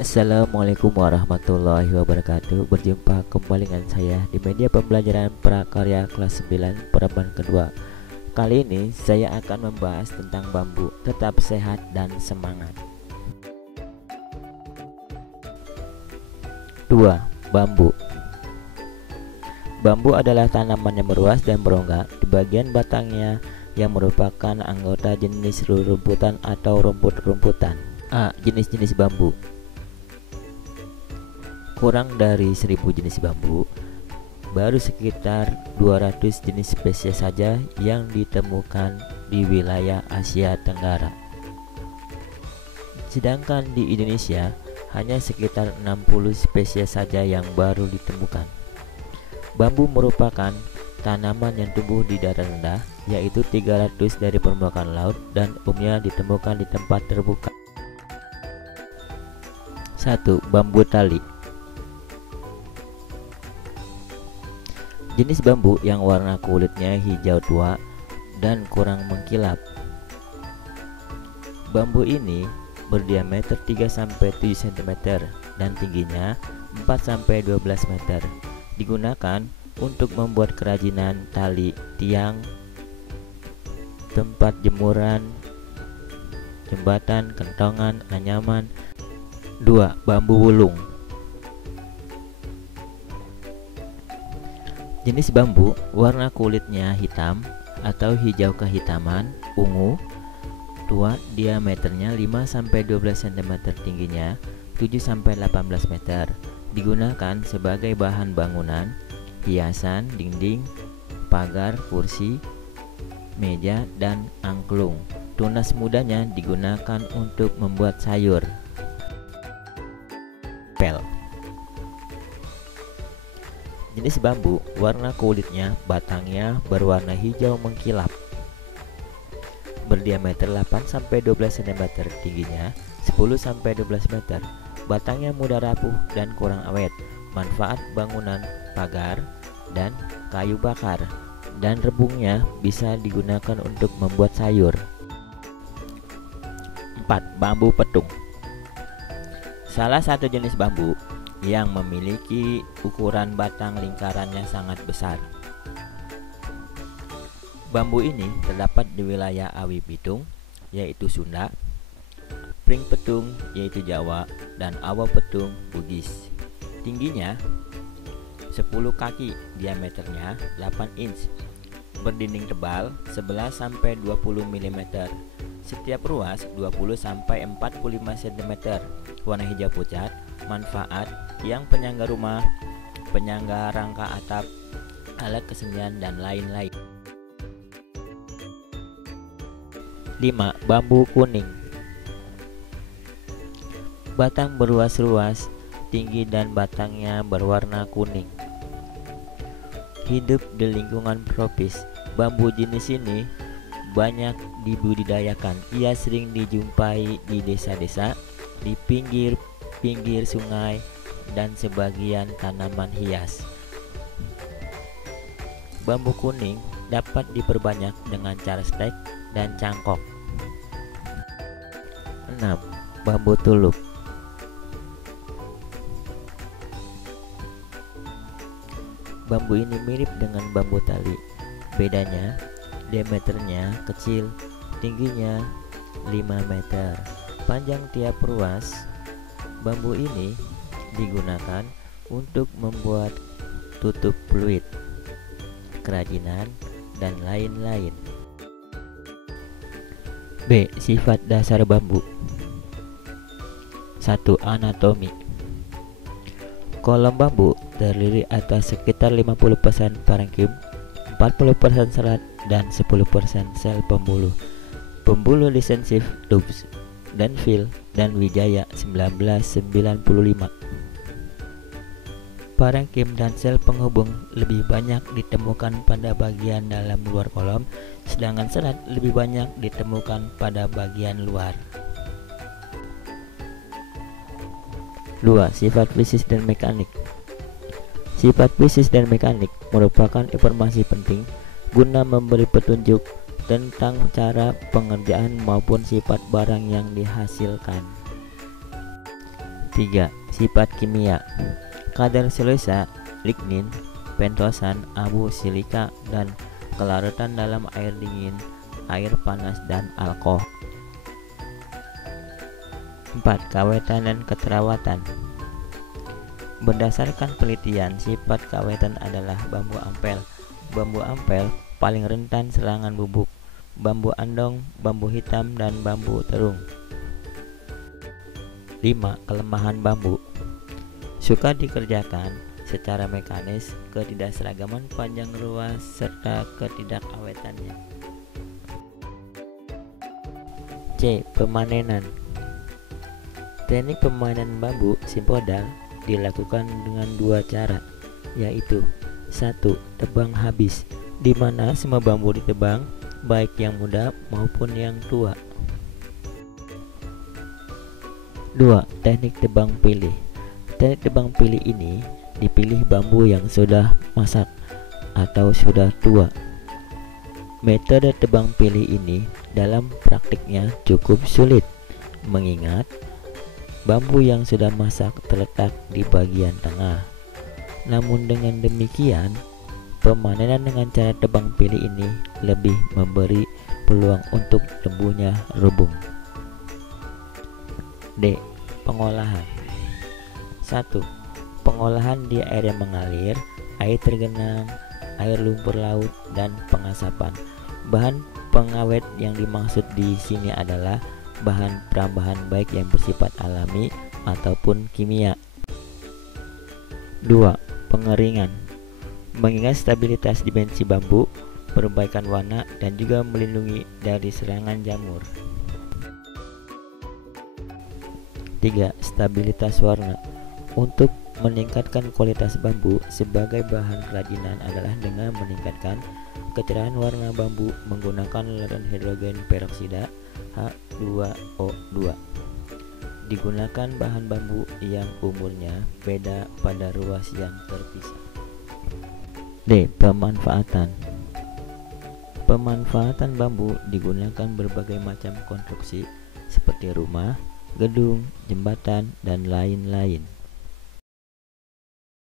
Assalamualaikum warahmatullahi wabarakatuh. Berjumpa kembali dengan saya di media pembelajaran prakarya kelas 9 pereban kedua. Kali ini saya akan membahas tentang bambu. Tetap sehat dan semangat. 2. Bambu. Bambu adalah tanaman yang meruas dan berongga di bagian batangnya yang merupakan anggota jenis rumputan atau rumput-rumputan. A. Jenis-jenis bambu. Kurang dari 1000 jenis bambu, baru sekitar 200 jenis spesies saja yang ditemukan di wilayah Asia Tenggara. Sedangkan di Indonesia hanya sekitar 60 spesies saja yang baru ditemukan. Bambu merupakan tanaman yang tumbuh di daerah rendah, yaitu 300 dari permukaan laut dan umumnya ditemukan di tempat terbuka. 1. Bambu tali. Jenis bambu yang warna kulitnya hijau tua dan kurang mengkilap. Bambu ini berdiameter 3-7 cm dan tingginya 4-12 meter. Digunakan untuk membuat kerajinan tali, tiang, tempat jemuran, jembatan, kentongan, anyaman. 2. Bambu wulung. Jenis bambu warna kulitnya hitam atau hijau kehitaman, ungu, tua, diameternya 5-12 cm, tingginya 7-18 meter. Digunakan sebagai bahan bangunan, hiasan, dinding, pagar, kursi, meja, dan angklung. Tunas mudanya digunakan untuk membuat sayur. Pel. Jenis bambu warna kulitnya batangnya berwarna hijau mengkilap, berdiameter 8-12 cm, tingginya 10-12 meter. Batangnya mudah rapuh dan kurang awet. Manfaat bangunan, pagar, dan kayu bakar, dan rebungnya bisa digunakan untuk membuat sayur. 4. Bambu petung. Salah satu jenis bambu yang memiliki ukuran batang lingkarannya sangat besar. Bambu ini terdapat di wilayah Awi Pitung, yaitu Sunda, Pring Petung, yaitu Jawa, dan Awa Petung, Bugis. Tingginya 10 kaki, diameternya 8 inch, berdinding tebal 11-20 mm, setiap ruas 20-45 cm, warna hijau pucat. Manfaat: tiang penyangga rumah, penyangga rangka atap, alat kesenian, dan lain-lain. 5. Bambu kuning. Batang beruas-ruas, tinggi dan batangnya berwarna kuning. Hidup di lingkungan tropis. Bambu jenis ini banyak dibudidayakan. Ia sering dijumpai di desa-desa, di pinggir sungai, dan sebagian tanaman hias. Bambu kuning dapat diperbanyak dengan cara stek dan cangkok. 6. Bambu tuluk. Bambu ini mirip dengan bambu tali. Bedanya, diameternya kecil, tingginya 5 meter. Panjang tiap ruas. Bambu ini digunakan untuk membuat tutup fluid, kerajinan, dan lain-lain. B. Sifat dasar bambu. 1. Anatomi. Kolom bambu terdiri atas sekitar 50% parenkim, 40% serat, dan 10% sel pembuluh. Pembuluh desensif tubes dan Phil dan Wijaya 1995. Parenkim dan sel penghubung lebih banyak ditemukan pada bagian dalam luar kolom, sedangkan serat lebih banyak ditemukan pada bagian luar. 2. Sifat fisik dan mekanik. Sifat fisik dan mekanik merupakan informasi penting guna memberi petunjuk tentang cara pengerjaan maupun sifat barang yang dihasilkan. 3. Sifat kimia. Kadar selulosa, lignin, pentosan, abu, silika, dan kelaratan dalam air dingin, air panas, dan alkohol. 4. Kawetan dan keterawatan. Berdasarkan penelitian, sifat kawetan adalah bambu ampel. Bambu ampel paling rentan serangan bubuk, bambu andong, bambu hitam, dan bambu terung. 5. Kelemahan bambu. Suka dikerjakan secara mekanis, ketidakseragaman panjang ruas, serta ketidakawetannya. C. Pemanenan. Teknik pemanenan bambu simpodal dilakukan dengan dua cara, yaitu 1. Tebang habis, di mana semua bambu ditebang, baik yang muda maupun yang tua. 2. Teknik tebang pilih. Teknik tebang pilih ini dipilih bambu yang sudah masak atau sudah tua. Metode tebang pilih ini dalam praktiknya cukup sulit, mengingat bambu yang sudah masak terletak di bagian tengah. Namun dengan demikian, pemanenan dengan cara tebang pilih ini lebih memberi peluang untuk tumbuhnya rubung. D. Pengolahan. 1. Pengolahan di air yang mengalir, air tergenang, air lumpur laut, dan pengasapan. Bahan pengawet yang dimaksud di sini adalah bahan perambahan baik yang bersifat alami ataupun kimia. 2. Pengeringan. Mengingat stabilitas dimensi bambu, perbaikan warna, dan juga melindungi dari serangan jamur. 3. Stabilitas warna. Untuk meningkatkan kualitas bambu sebagai bahan kerajinan adalah dengan meningkatkan kecerahan warna bambu menggunakan larutan hidrogen peroksida H2O2. Digunakan bahan bambu yang umurnya beda pada ruas yang terpisah. D. Pemanfaatan. Pemanfaatan bambu digunakan berbagai macam konstruksi seperti rumah, gedung, jembatan, dan lain-lain.